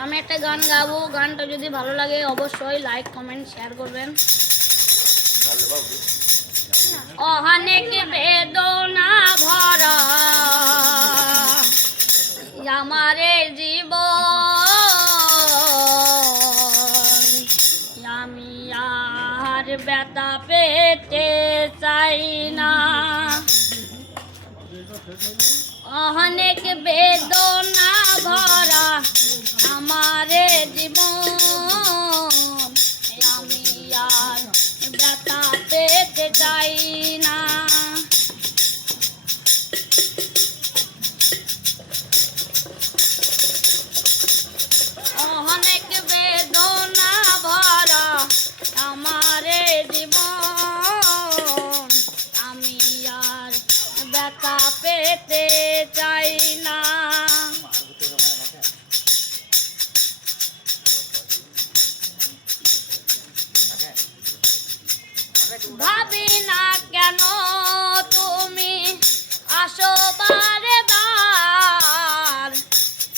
আমি একটা গান গাবো, গানটা যদি ভালো লাগে অবশ্যই লাইক কমেন্ট শেয়ার করবেন। অনেক বেদনা ভরা আমারে জীবন, আমি আর ব্যথা পেতে চাই না। অনেক বেদনা ভরা আমারে জীবন, আমি আর ব্যথা পেতে চাই না। অনেক বেদনা ভরা আমারে জীবন, আমি আর ব্যথা পেতে চাই না। ভাবি না কেন তুমি আসো বারে বার,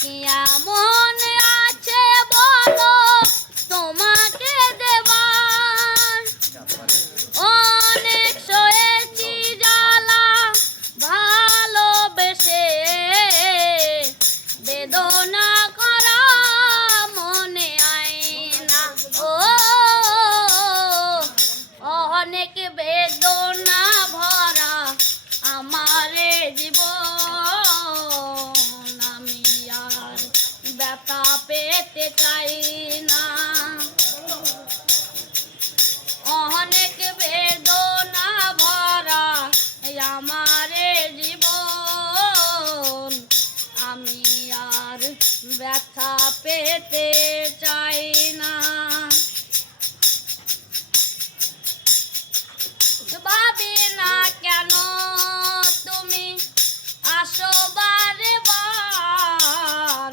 কি এমন আছে বলো তোমাকে দেবার। অনেক সয়েছি জ্বালা ভালোবেসে, বেদনা করা মনে আয় না। ও অনেক বেদনা ভরা আমারে জীবন, আমি আর ব্যথা পেতে চাই না। অনেক বেদনা ভরা আমারে জীবন, আমি আর ব্যথা পেতে চাই না। ভাবি না কেন তুমি আসো বারে বার,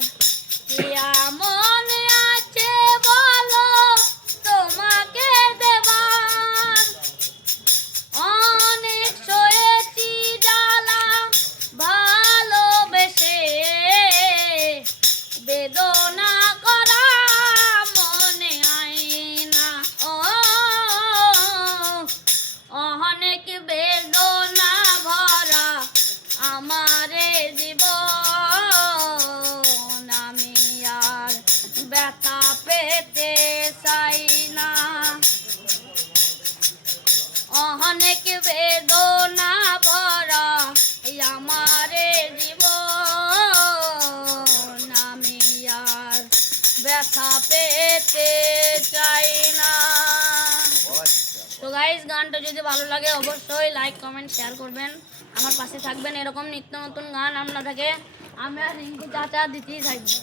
কি এমন আছে বলো তোমাকে দেবার। অনেক সয়েছি জ্বালা ভালোবেসে, বেদনা করা মনে আয় না। অনেক বেদনা ভরা আমারে জীবন, আমি আর ব্যথা পেতে চাই না। অনেক বেদনা ভরা আমারে জীবন, আমি আর ব্যথা পেতে চাই না। তো গাইস, গানটা যদি ভালো লাগে অবশ্যই লাইক কমেন্ট শেয়ার করবেন, আমার পাশে থাকবেন। এরকম নিত্য নতুন গান আমরা থাকে আমরা রিঙ্কু চাচা দিতেই থাকবো।